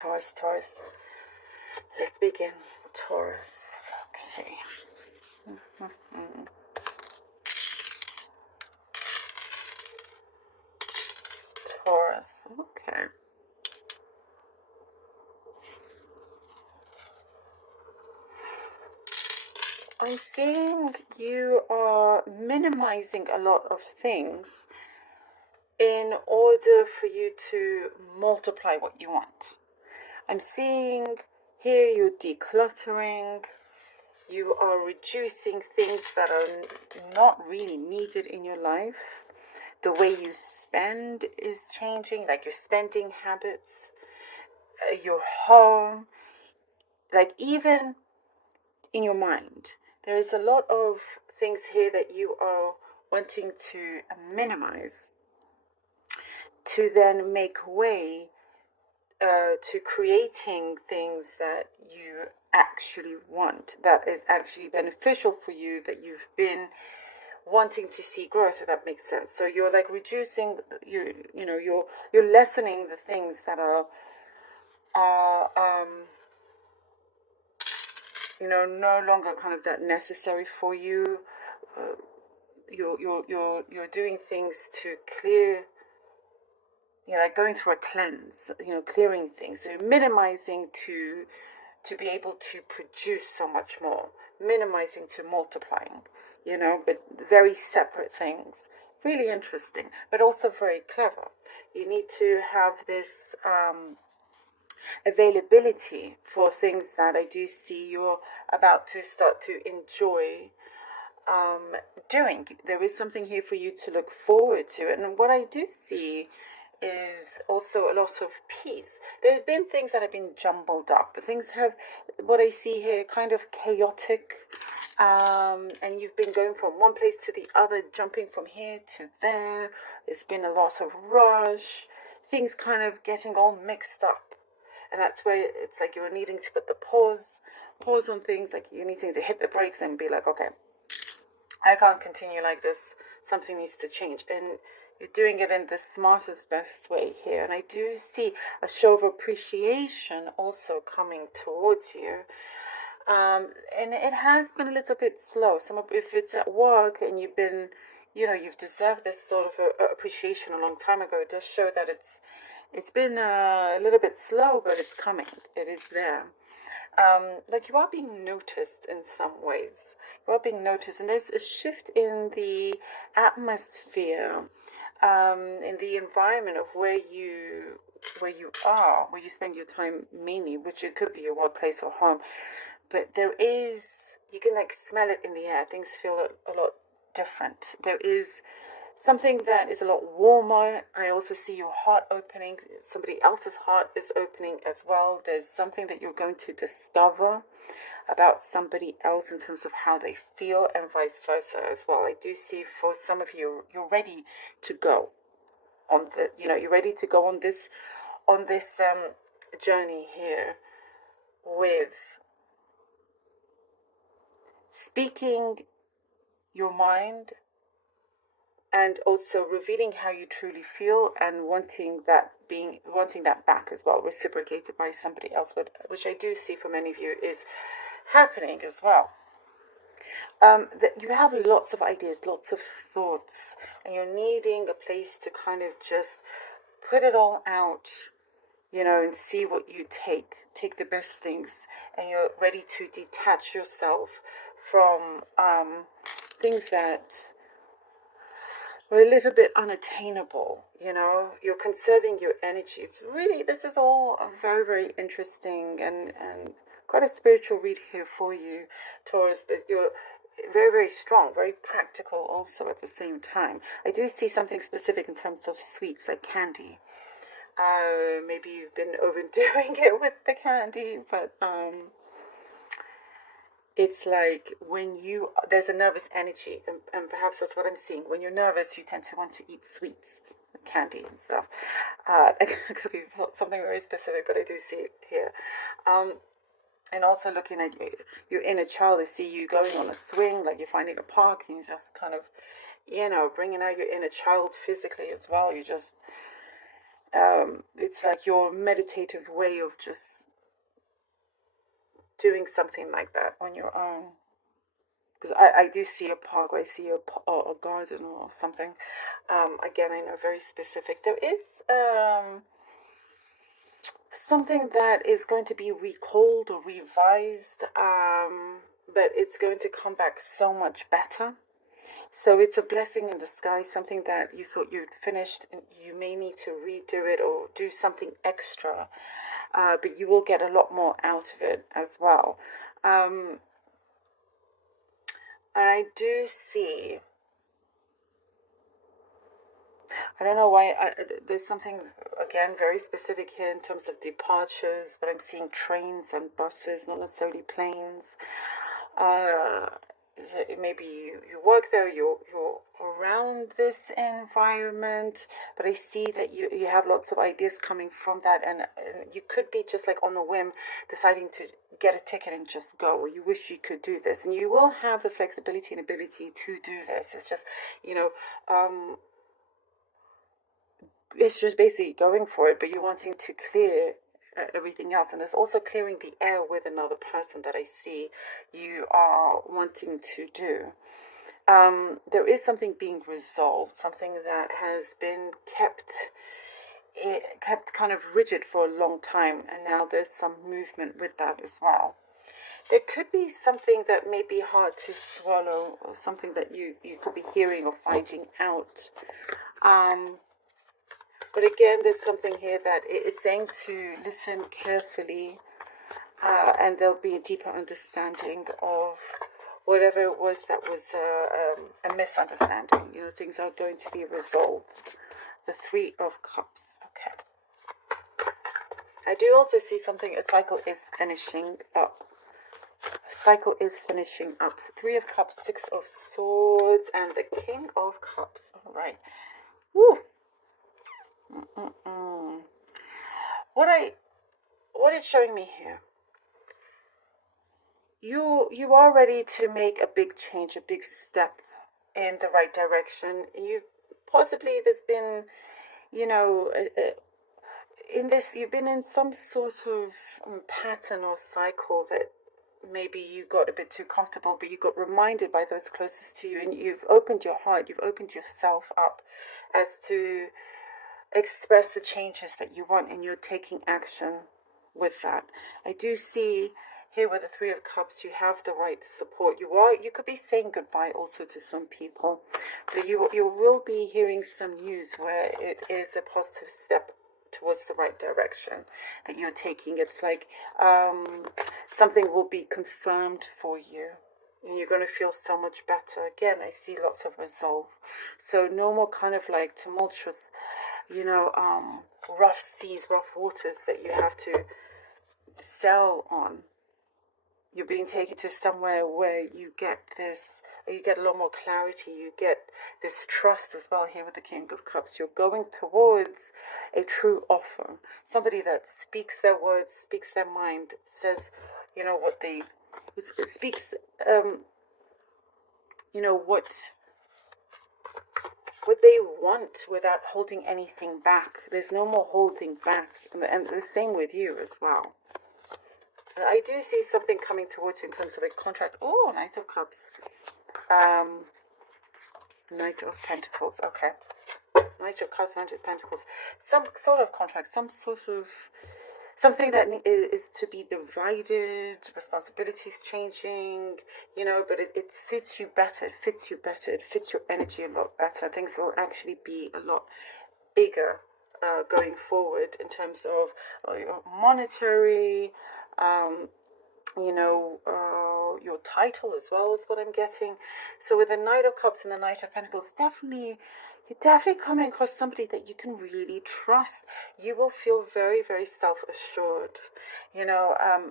Taurus, Taurus. Let's begin. Taurus. Okay. Taurus. Okay. I'm seeing you are minimizing a lot of things in order for you to multiply what you want. I'm seeing here you're decluttering, you are reducing things that are not really needed in your life. The way you spend is changing, like your spending habits, your home, like even in your mind. There is a lot of things here that you are wanting to minimize to then make way to creating things that you actually want, that is actually beneficial for you, that you've been wanting to see growth, if that makes sense. So you're like reducing, you're lessening the things that are no longer kind of that necessary for you. You're doing things to clear, like going through a cleanse, clearing things. So minimizing to be able to produce so much more, minimizing to multiplying, but very separate things. Really interesting, but also very clever. You need to have this availability for things that I do see you're about to start to enjoy doing. There is something here for you to look forward to. And what I do see is also a lot of peace. There's been things that have been jumbled up. Things have, what I see here, kind of chaotic. And you've been going from one place to the other, jumping from here to there. There's been a lot of rush. Things kind of getting all mixed up. And that's where it's like you're needing to put the pause on things, like you're needing to hit the brakes and be like, okay, I can't continue like this. Something needs to change. And you're doing it in the smartest, best way here. And I do see a show of appreciation also coming towards you. And it has been a little bit slow. If it's at work and you've been, you've deserved this sort of appreciation a long time ago, it does show that it's been a little bit slow, but it's coming. It is there. Like you are being noticed in some ways. You are being noticed, and there's a shift in the atmosphere, in the environment of where you are, where you spend your time mainly, which it could be your workplace or home. But there is, you can like smell it in the air. Things feel a lot different. There is something that is a lot warmer. I also see your heart opening. Somebody else's heart is opening as well. There's something that you're going to discover about somebody else in terms of how they feel, and vice versa as well. I do see for some of you, you're ready to go on you're ready to go on this journey here with speaking your mind, and also revealing how you truly feel, and wanting that back as well, reciprocated by somebody else, which I do see for many of you is happening as well. That you have lots of ideas, lots of thoughts, and you're needing a place to kind of just put it all out, and see what you take the best things, and you're ready to detach yourself from things that were a little bit unattainable. You're conserving your energy. It's really, this is all a very, very interesting and quite a spiritual read here for you, Taurus. That you're very, very strong, very practical also at the same time. I do see something specific in terms of sweets, like candy. Maybe you've been overdoing it with the candy, but it's like when there's a nervous energy, and perhaps that's what I'm seeing. When you're nervous, you tend to want to eat sweets, candy and stuff. It could be something very specific, but I do see it here. And also looking at your inner child, I see you going on a swing, like you're finding a park, and you're just kind of, bringing out your inner child physically as well. You just, It's like your meditative way of just doing something like that on your own. Because I do see a park, I see a garden or something. Again, I know very specific. There is something that is going to be recalled or revised, but it's going to come back so much better. So it's a blessing in disguise, something that you thought you'd finished, and you may need to redo it or do something extra, but you will get a lot more out of it as well. I do see, I don't know why, there's something, again, very specific here in terms of departures, but I'm seeing trains and buses, not necessarily planes. Uh, Maybe you work there, you're around this environment, but I see that you have lots of ideas coming from that, and you could be just like on a whim deciding to get a ticket and just go, or you wish you could do this, and you will have the flexibility and ability to do this. It's just, you know, it's just basically going for it, but you're wanting to clear everything else. And there's also clearing the air with another person that I see you are wanting to do. There is something being resolved, something that has been kept kind of rigid for a long time, and now there's some movement with that as well. There could be something that may be hard to swallow, or something that you could be hearing or finding out. But again, there's something here that it's saying to listen carefully, and there'll be a deeper understanding of whatever it was that was a misunderstanding. You know, things are going to be resolved. The Three of Cups. Okay. I do also see something, a cycle is finishing up. A cycle is finishing up. Three of Cups, Six of Swords, and the King of Cups. All right. Woo. What it's showing me here, you are ready to make a big change, a big step in the right direction. You possibly, there's been, you know, in this, you've been in some sort of pattern or cycle that maybe you got a bit too comfortable, but you got reminded by those closest to you, and you've opened your heart, you've opened yourself up as to express the changes that you want, and you're taking action with that. I do see here with the Three of Cups, you have the right support. You could be saying goodbye also to some people, but you will be hearing some news where it is a positive step towards the right direction that you're taking. It's like something will be confirmed for you, and you're going to feel so much better. Again, I see lots of resolve. So no more kind of like tumultuous, rough seas, rough waters that you have to sail on. You're being taken to somewhere where you get a lot more clarity, you get this trust as well here with the King of Cups. You're going towards a true offer. Somebody that speaks their words, speaks their mind, says, what they speaks, what they want without holding anything back. There's no more holding back. And the same with you as well. I do see something coming towards you in terms of a contract. Oh, Knight of Cups. Knight of Pentacles. Okay. Knight of Cups, Knight of Pentacles. Some sort of contract, some sort of something that is to be divided, responsibilities changing, but it suits you better, it fits you better, it fits your energy a lot better. Things will actually be a lot bigger going forward in terms of monetary, your title as well is what I'm getting. So with the Knight of Cups and the Knight of Pentacles, you're definitely coming across somebody that you can really trust. You will feel very, very self-assured.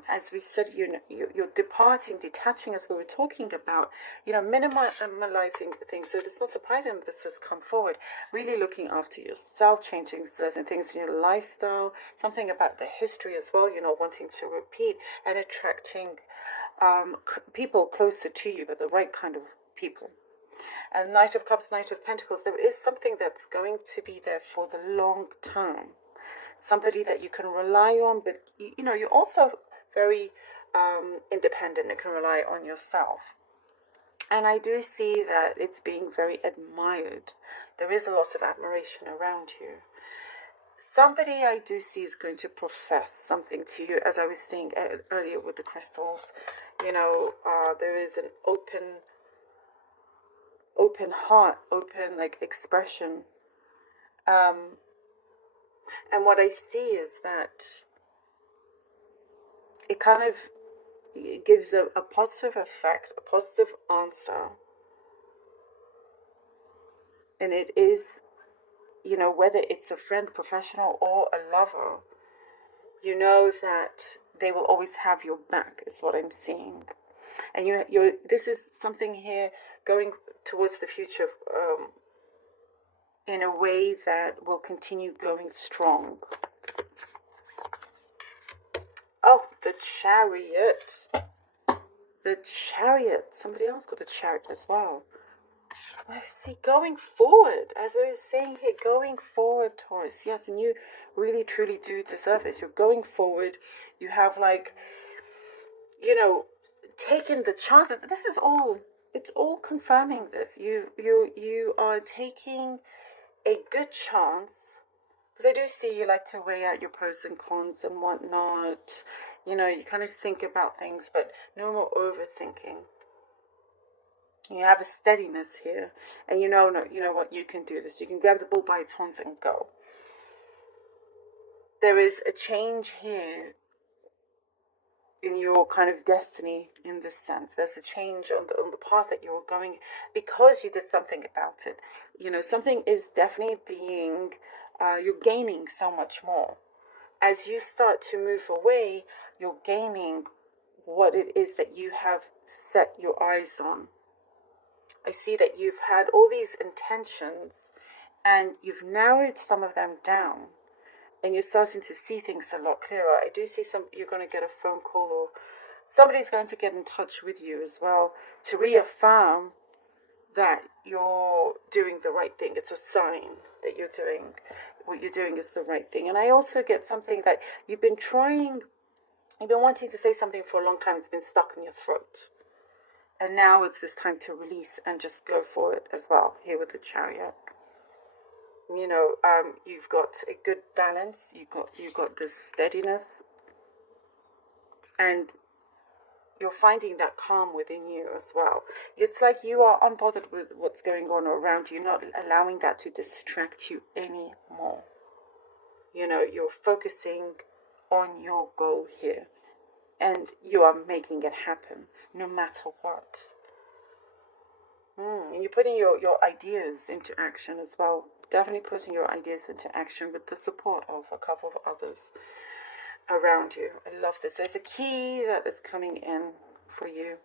As we said, you're departing, detaching, as we were talking about, minimalizing things. So it's not surprising that this has come forward. Really looking after yourself, changing certain things in your lifestyle, something about the history as well, wanting to repeat and attracting people closer to you, but the right kind of people. And Knight of Cups, Knight of Pentacles, there is something that's going to be there for the long term. somebody that you can rely on, but you know, you're also very independent and can rely on yourself. And I do see that it's being very admired. There is a lot of admiration around you. Somebody I do see is going to profess something to you, as I was saying earlier with the crystals. You know, there is an open heart, open like expression. And what I see is that it kind of gives a positive effect, a positive answer. And it is, you know, whether it's a friend, professional, or a lover, you know that they will always have your back, is what I'm seeing. And this is something here going towards the future in a way that will continue going strong. Oh, the Chariot. The Chariot. Somebody else got the Chariot as well. I see, going forward, as we were saying here, going forward, Taurus. Yes, and you really, truly do deserve this. You're going forward. You have, like, you know, taken the chances. This is all, it's all confirming this. You are taking a good chance. Because I do see you like to weigh out your pros and cons and whatnot. You know, you kind of think about things, but no more overthinking. You have a steadiness here, and you know what, you can do this. You can grab the bull by its horns and go. There is a change here in your kind of destiny in this sense. There's a change on the path that you're going because you did something about it. You know, something is definitely being, you're gaining so much more. As you start to move away, you're gaining what it is that you have set your eyes on. I see that you've had all these intentions and you've narrowed some of them down and you're starting to see things a lot clearer. I do see you're going to get a phone call or somebody's going to get in touch with you as well to reaffirm that you're doing the right thing. It's a sign that you're doing what you're doing is the right thing. And I also get something that you've been wanting to say something for a long time. It's been stuck in your throat. And now it's this time to release and just go for it as well, here with the Chariot. You know, you've got a good balance, you've got this steadiness, and you're finding that calm within you as well. It's like you are unbothered with what's going on around you, not allowing that to distract you anymore. You know, you're focusing on your goal here, and you are making it happen no matter what. And you're putting your ideas into action as well. Definitely putting your ideas into action with the support of a couple of others around you. I love this. There's a key that is coming in for you.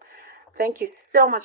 Thank you so much.